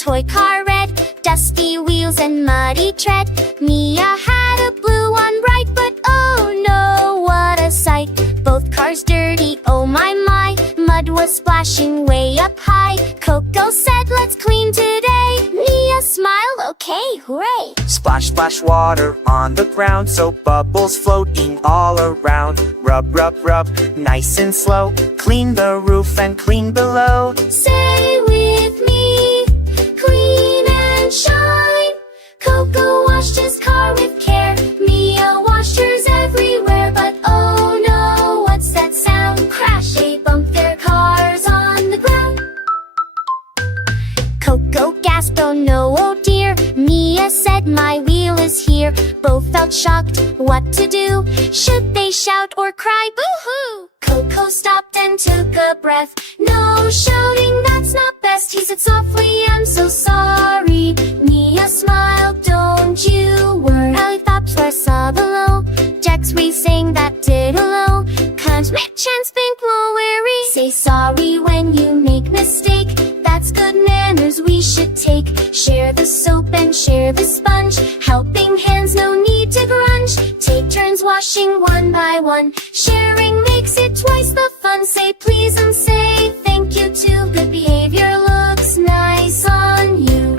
toy car red, dusty wheels and muddy tread. Mia had a blue one bright, but oh no, what a sight. Both cars dirty, oh my my, mud was splashing way up high. Coco said, let's clean today. Mia smiled, okay, hooray. Splash, splash water on the ground, so bubbles floating all around. Rub, rub, rub, nice and slow. Clean the roof and clean below. Say with me, clean and shine. Coco washed his car with care. Mia washed hers everywhere, but oh no, what's that sound? Crash, they bumped their cars on the ground. Coco gasped, oh no, oh dear. Mia said, my wheel is here. Both felt shocked, what to do? Should they shout or cry boo-hoo? Coco stopped and took a breath. No shouting, that's not best. He said softly, I'm so sorry. Mia smiled, don't you worry. Lollipops were saw below. Jacks we sing that diddle-o. Can't make chance think more weary. Say sorry when you make mistake. That's good manners we should take. Share the soap and share the sponge. Helping hands, no need to grunge. Take turns washing one by one. Sharing makes it twice the fun. Say please and say thank you too. Good behavior looks nice on you.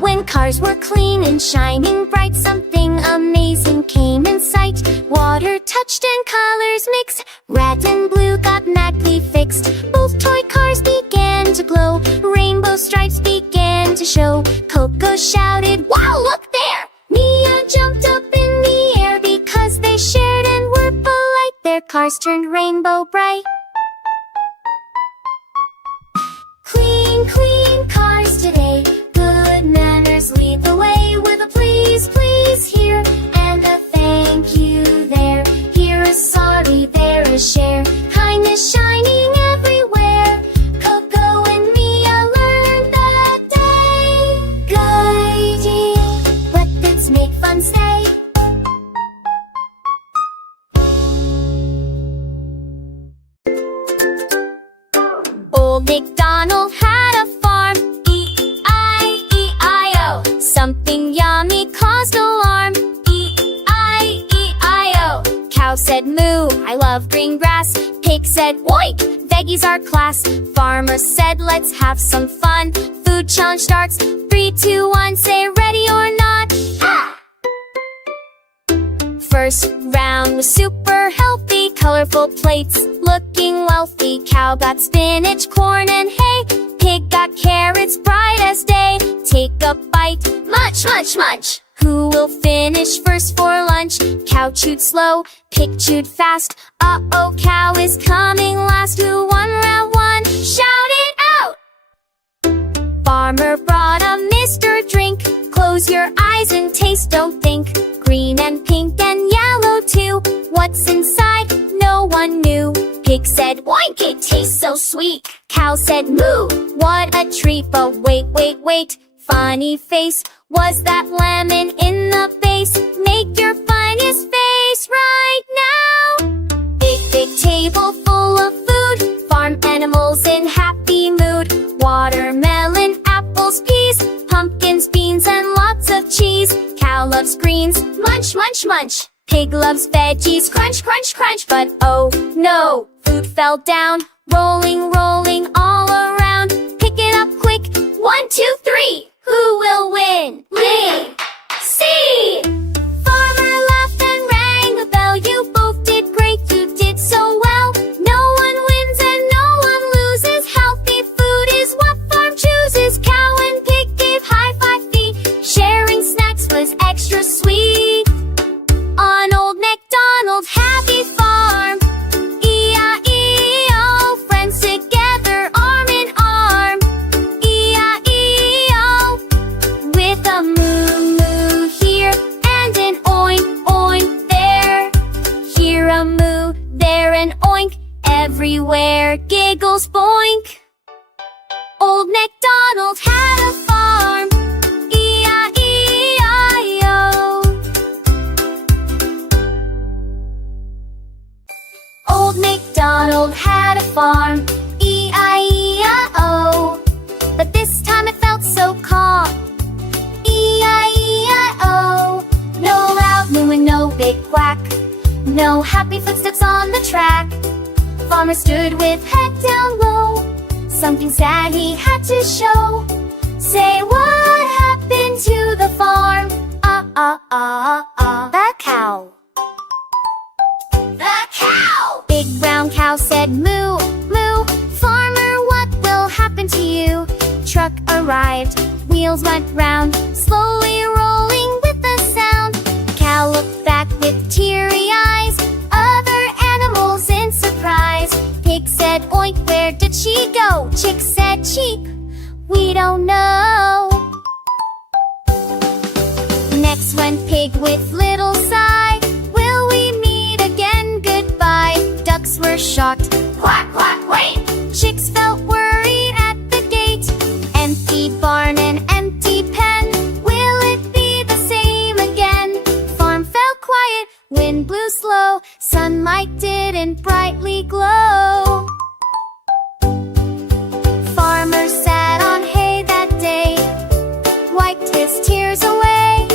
When cars were clean and shining bright, something amazing came in sight. Water touched and colors mixed. Red and blue got madly fixed. Both toy cars began to glow. Rainbow stripes began to show. Coco shouted, wow, look there! Mia jumped up in the air because they shared and were polite. Their cars turned rainbow bright. Clean, clean cars today. Good manners lead the way with a please, please here and a thank you there. Here a sorry, there a share. Kindness shining everywhere. Coco and Mia learned that day. Guiding, but let's make fun stay. Old MacDonald had a farm, E-I-E-I-O. Something yummy caused alarm, E-I-E-I-O. Cow said moo, I love green grass. Pig said oink, veggies are class. Farmer said let's have some fun. Food challenge starts, 3, 2, 1, say ready or not. Ah! First round was super healthy. Colorful plates, looking wealthy. Cow got spinach, corn, and hay. Pig got carrots, bright as day. Take a bite, munch, munch, munch. Who will finish first for lunch? Cow chewed slow, pig chewed fast. Uh-oh, cow is coming last. Who won round one? Shout it out! Farmer brought a Mr. Drink. Close your eyes and taste, don't think. Green and pink and yellow too. What's inside? No one knew. Pig said, oink, it tastes so sweet. Cow said, moo, what a treat. But wait, wait, wait, funny face. Was that lemon in the base? Make your funniest face right now. Big, big table full of food. Farm animals in happy mood. Watermelon, apples, peas, pumpkins, beans, and lots of cheese. Cow loves greens, munch, munch, munch. Pig loves veggies, crunch, crunch, crunch. But oh no, food fell down. Rolling, rolling all around. Pick it up quick, 1, 2, 3. Who will win? Me! C! Farmer laughed and rang the bell. You both did great, you did so well. No one wins and no one loses. Healthy food is what farm chooses. Cow and pig gave high five feet. Sharing snacks was extra sweet. On old MacDonald's happy farm, E-I-E-O. Friends together, arm in arm, E-I-E-O. With a moo moo here and an oink oink there. Here a moo, there an oink. Everywhere giggles boink. Old MacDonald had a farm, E-I-E-I-O. Old MacDonald had a farm, E-I-E-I-O. But this quack. No happy footsteps on the track. Farmer stood with head down low. Something sad he had to show. Say, what happened to the farm? The cow. The cow! Big brown cow said, moo, moo. Farmer, what will happen to you? Truck arrived, wheels went round, slowly rolling with a sound. Cow looked back with teary eyes, other animals in surprise. Pig said, oink, where did she go? Chick said, cheep, we don't know. Next went pig with little sigh. Will we meet again? Goodbye. Ducks were shocked. Quack, quack, wait. Chicks felt worried at the gate. Empty barn and empty pen. Will it be the same again? Farm fell quiet, wind blew slow. Sunlight didn't brightly glow. Farmer sat on hay that day, wiped his tears away.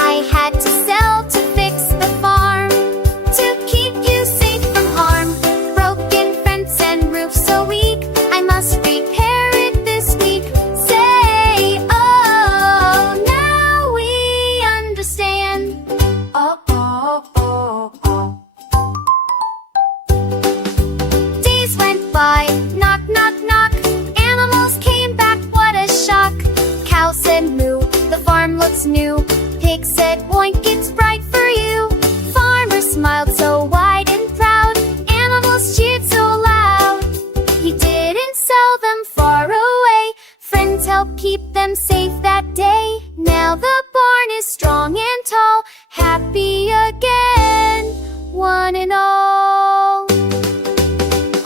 I had to sell to fix the farm, to keep you safe from harm. Broken fence and roof so weak, I must repair it this week. Say, oh, now we understand. Oh, oh, oh, oh. Days went by, knock, knock, knock. Animals came back, what a shock. Cow said moo, the farm looks new. Pig said, boink, it's bright for you. Farmer smiled so wide and proud. Animals cheered so loud. He didn't sell them far away. Friends helped keep them safe that day. Now the barn is strong and tall, happy again, one and all.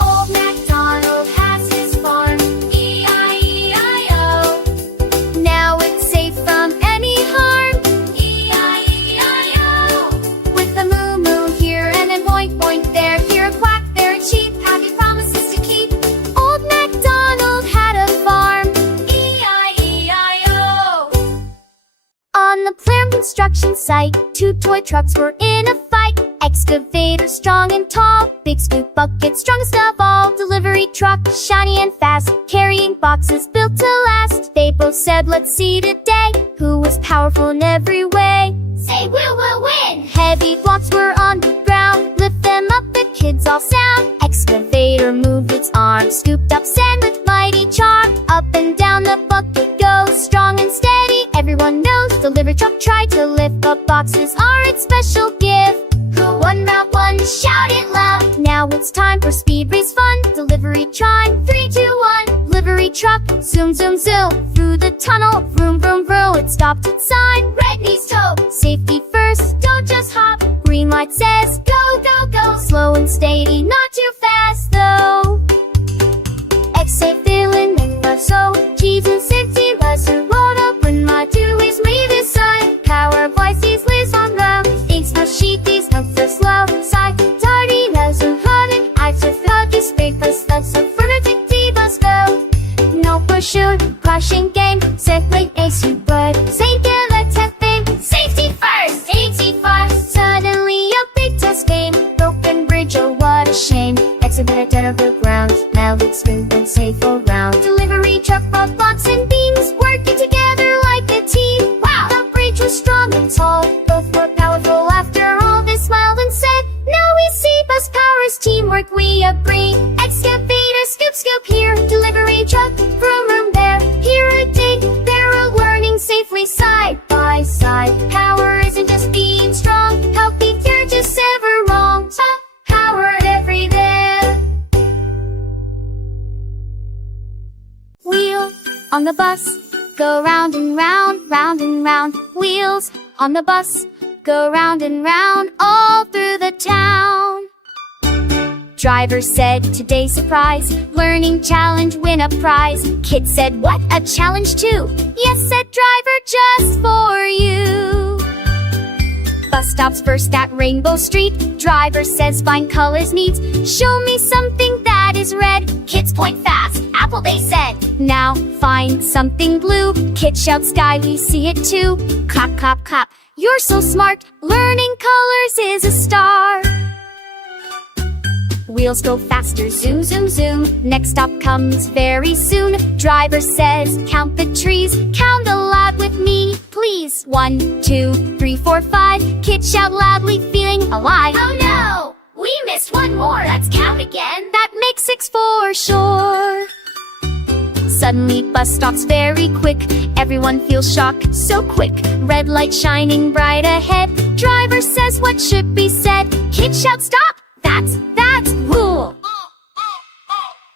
Old MacDonald has his farm, E-I-E-I-O. Now it's safe from any harm, with a moo moo here and a boink boink there, here a quack, there a cheep, happy promises to keep. Old MacDonald had a farm, E-I-E-I-O. On the Plum construction site, two toy trucks were in a fight. Excavator strong and tall, big scoop bucket strongest of all. Delivery truck shiny and fast, carrying boxes built to last. They both said, let's see today who was powerful in every way. Say, we'll win! Heavy blocks were on the ground, lift them up, the kids all sound. Excavator moved its arms, scooped up sand with mighty charm. Up and down the bucket goes, strong and steady, everyone knows. Delivery truck tried to lift, but boxes are its special gift. Who won round one? Shout it loud! Now it's time for speed race fun. Delivery chime, 3, 2, 1. Livery truck, zoom, zoom, zoom. Through the tunnel, vroom, vroom, vroom. It stopped its sign, red knees toe. Safety first, don't just hop. Green light says, go, go, go. Slow and steady, not too fast though. Exit feeling in my soul. Cheese and safety lesson. Rolled up when my two ways me this side. Power voice these lives on round. Inks no sheet, these notes are slow. Side, darty, nose and hunting. I just thought this paper stuff so frenetic divas go. No pursuit, crushing game. Set late ace you but say get let's have fame. Safety first, 85. Suddenly a big test came. Broken bridge, oh what a shame. Exhibit dead of the ground. Now it's smooth and safe around. Delivery truck brought blocks and beams, working together like a team. Wow, the bridge was strong and tall. Both were powerful after all. They smiled and said, now we see bus powers, teamwork we agree. Excavator, scoop, scoop here. Delivery truck, vroom, vroom there. Here a dig, there a learning safely side by side. Power isn't just being strong, helping care just ever wrong. Power every there. Wheel on the bus, go round and round, round and round. Wheels on the bus, go round and round, all through the town. Driver said, today's surprise, learning challenge, win a prize. Kid said, what, a challenge too? Yes, said driver, just for you. Bus bus stops first at Rainbow Street. Driver says find colors neat. Show me something that is red. Kids point fast, apple they said. Now find something blue. Kid shouts sky, we see it too. Clap, clap, clap, you're so smart. Learning colors is a star. Wheels go faster, zoom, zoom, zoom. Next stop comes very soon. Driver says, count the trees. Count aloud with me, please. 1, 2, 3, 4, 5. Kids shout loudly, feeling alive. Oh no! We missed one more, let's count again. That makes 6 for sure. Suddenly bus stops very quick. Everyone feels shocked, so quick. Red light shining bright ahead. Driver says what should be said. Kids shout stop! That's rule!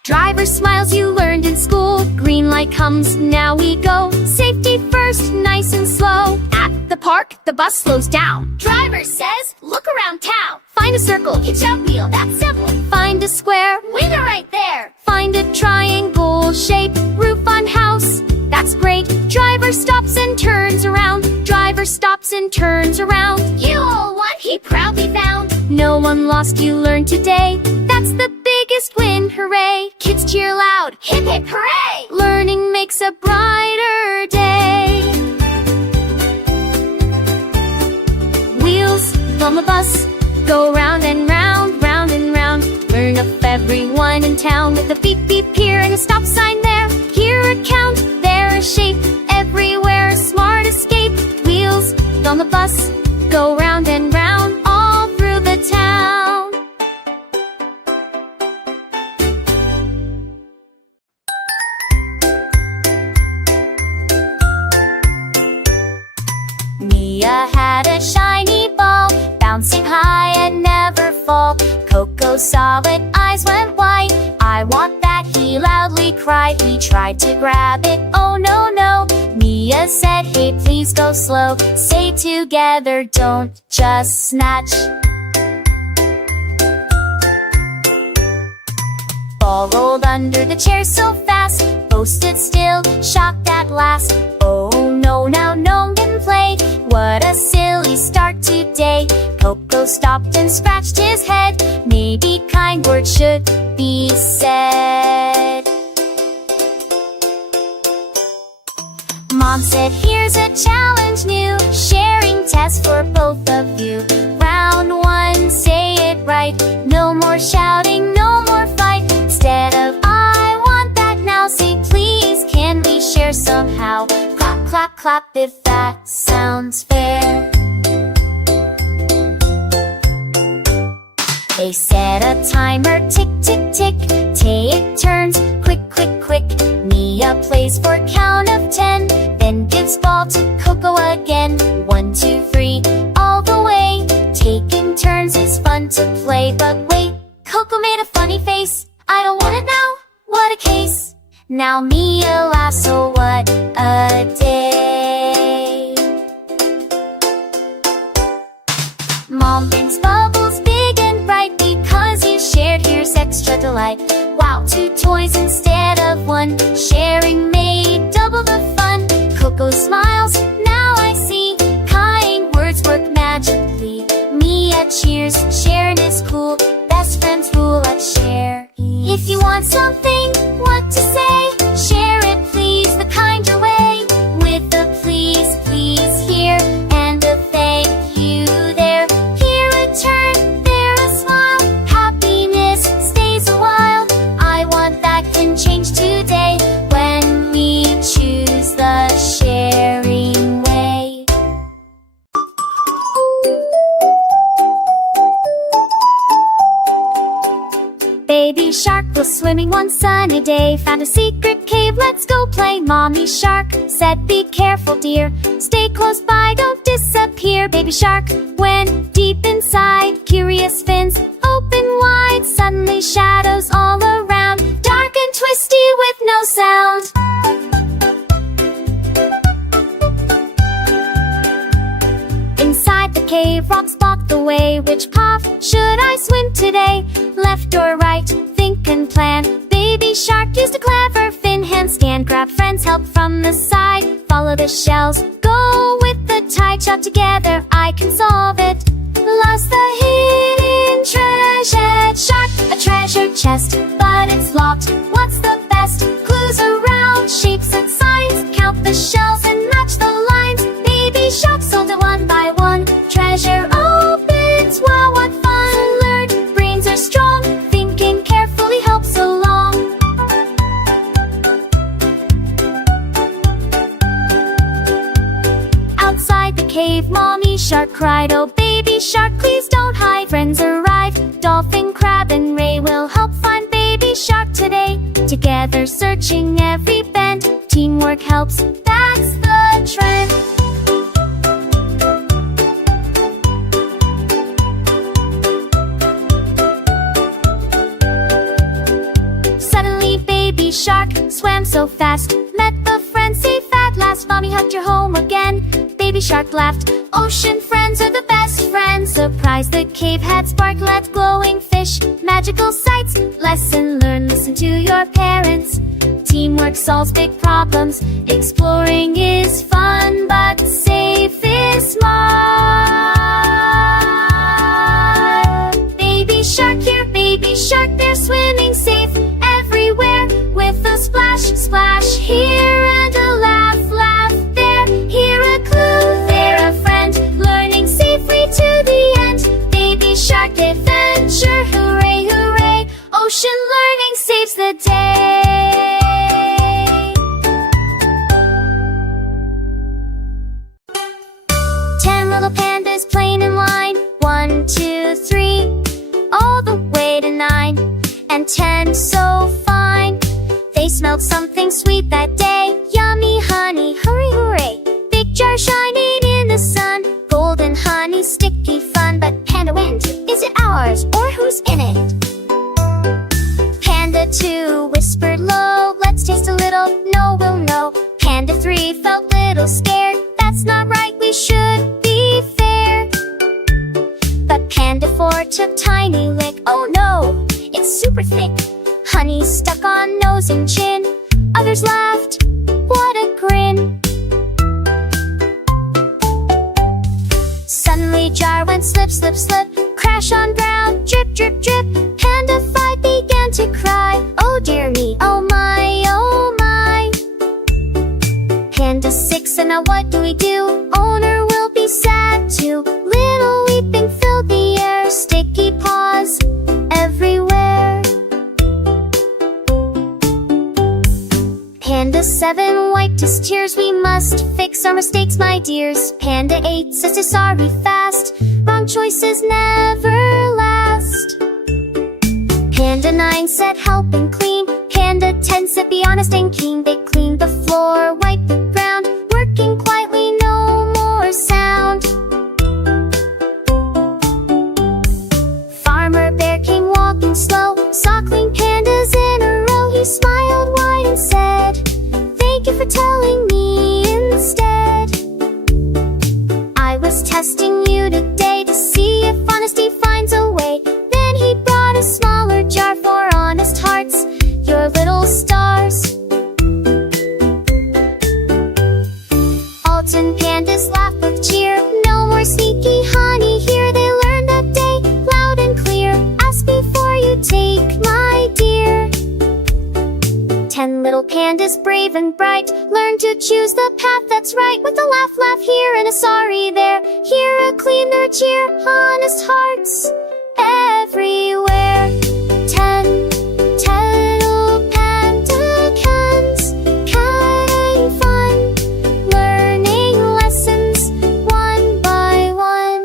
Driver smiles, you learned in school. Green light comes, now we go. Safety first, nice and slow. At the park, the bus slows down. Driver says, look around town. Find a circle, kids shout wheel, that's simple. Find a square, winner right there. Find a triangle shape, roof on house, that's great. Driver stops and turns around. Driver stops and turns around. You all won, he proudly found. No one lost, you learned today. That's the biggest win, hooray. Kids cheer loud, hip hip hooray. Learning makes a brighter day. Wheels on the bus go round and round, round and round. Learn of everyone in town with a beep beep here and a stop sign there. Here a count, there a shape, everywhere a smart escape. Wheels on the bus go round and round all through the town. Mia had a shiny ball, bouncing high and never fall. Coco saw it, eyes went wide. I want that, he loudly cried. He tried to grab it, oh no, no. Mia said, hey, please go slow. Stay together, don't just snatch. Ball rolled under the chair so fast. Bo stood still, shocked at last. Oh no, now no one can play. What a silly start today. Coco stopped and scratched his head. Maybe kind words should be said. Mom said, here's a challenge new. Sharing test for both of you. Round 1, say it right. No more shouting, no more fight. Instead of I want that now, say please, can we share somehow? Clap, clap, clap if that sounds fair. They set a timer, tick, tick, tick. Take turns, quick, quick, quick. Mia plays for count of 10, then gives ball to Coco again. 1, 2, 3, all the way. Taking turns is fun to play, but wait, Coco made a funny face. I don't want it now, what a case. Now Mia laughs, so what a day. Mom thinks bubbles big and bright because you shared, here's extra delight. Wow, 2 toys instead of 1. Sharing made double the fun. Coco smiles, now I see. Kind words work magically. Mia cheers, sharing is cool. Best friends rule at share. If you want something, what to say? Share it please, the kinder way. With a please, please here, and a thank you there. Here a turn, there a smile. Happiness stays a while. I want that can change today when we choose the sharing way. Baby shark was swimming one sunny day. Found a secret cave, let's go play. Mommy shark said, be careful dear. Stay close by, don't disappear. Baby shark went deep inside. Curious fins open wide. Suddenly shadows all around. Dark and twisty with no sound. Inside the cave, rocks block the way. Which path should I swim today? Left or right? Think and plan. Baby shark used a clever fin handstand. Grab friends, help from the side. Follow the shells, go with the tide. Shot together, I can solve it. chest, but it's locked. What's the best? Clues around, shapes and signs. Count the shells and match the lines. Baby shark solved it one by one. Treasure opens, wow, what fun! Alert, brains are strong. Thinking carefully helps along. Outside the cave, Mommy Shark cried, "Oh baby shark, please don't hide." Friends arrive, Dolphin, Crab, and Ray will help find Baby Shark today. Together searching every bend, teamwork helps, that's the trend. Suddenly Baby Shark swam so fast, met the friends safe at last. Mommy hugged her home again. Baby Shark laughed, ocean friends are the best friends. Surprise, the cave had sparklets, glowing fish, magical sights. Lesson learned, listen to your parents. Teamwork solves big problems. Exploring is fun, but safe is smart. Baby Shark here, Baby Shark there, swimming safe everywhere. With a splash, splash here and a laugh, laugh there. Here a clue, there a friend, learning safely to the end. Baby Shark adventure, hooray, hooray. Ocean learning saves the day. 10 little pandas playing in line. 1, 2, 3, all the way to 9. And 10 so fine. They smelled something sweet that day. Yummy honey, hurry, hooray. Big jar shining in the sun. Golden honey, sticky fun. But Panda went. Is it ours or who's in it? Panda 2 whispered low, let's taste a little, no, we'll know. Panda 3 felt little scared, that's not right, we should be fair. But Panda 4 took tiny lick, oh no, it's super thick. Honey stuck on nose and chin, others laughed, what a grin. Suddenly jar went slip, slip, slip, crash on ground, drip, drip, drip. Panda 5 began to cry, oh dear me, oh my, oh my. Panda 6, and now what do we do? Owner will be sad too. Little weeping filled the air, sticky paws everywhere. Panda 7 wiped his tears, we must fix our mistakes, my dears. Panda 8 says to sorry fast, wrong choices never last. Panda 9 said help and clean. Panda 10 said be honest and keen. They cleaned the floor, wiped the ground, working quietly, no more sound. Farmer Bear came walking slow, saw clean pandas in a row. He smiled wide and said, thank you for telling me instead. I was testing you today to see if honesty finds a way. Then he brought a smaller jar for honest hearts, your little stars. Alton pandas laugh with cheer, no more sneaky honey here. They learned that day, loud and clear, ask before you take, my dear. 10 little pandas, brave and bright, learn to choose the path that's right. With a laugh, laugh here and a sorry there. Here a cleaner cheer, honest hearts everywhere. 10 little panda cans, having fun, learning lessons one by one.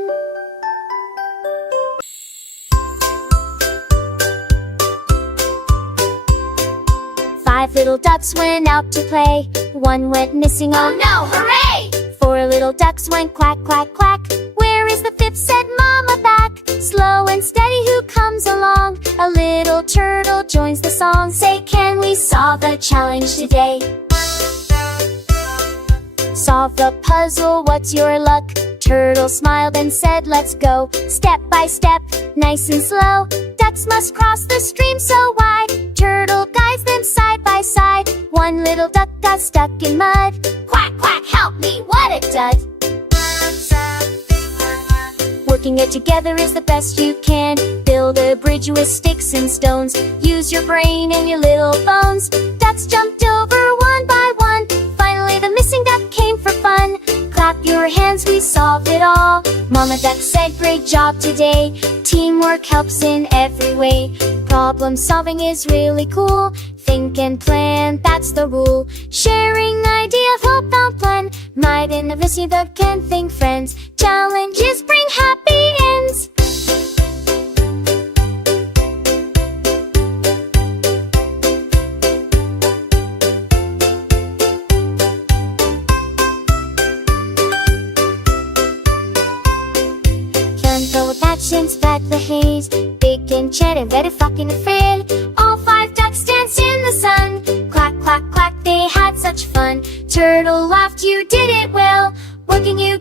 5 little ducks went out to play. 1 went missing, oh no, hooray! 4 little ducks went quack, quack, quack. Where is the 5th, said Mama back. Slow and steady, who comes along? A little turtle joins the song. Say, can we solve the challenge today? Solve the puzzle, what's your luck? Turtle smiled and said, let's go. Step by step, nice and slow. Ducks must cross the stream so wide. Turtle guides them side by side. 1 little duck got stuck in mud. Quack, quack, help me, what a dud. Working it together is the best you can. Build a bridge with sticks and stones. Use your brain and your little bones. Ducks jumped over one by one. Finally the missing duck came for fun. Clap your hands, we solved it all. Mama Duck said, great job today. Teamwork helps in every way. Problem solving is really cool. Think and plan, that's the rule. Sharing ideas, help out plan. Might and a missing duck can think friends. Challenges bring happy ends. Since back the haze, big and cheddar, very fucking afraid. All 5 ducks danced in the sun. Quack, quack, quack, they had such fun. Turtle laughed, you did it well. Working you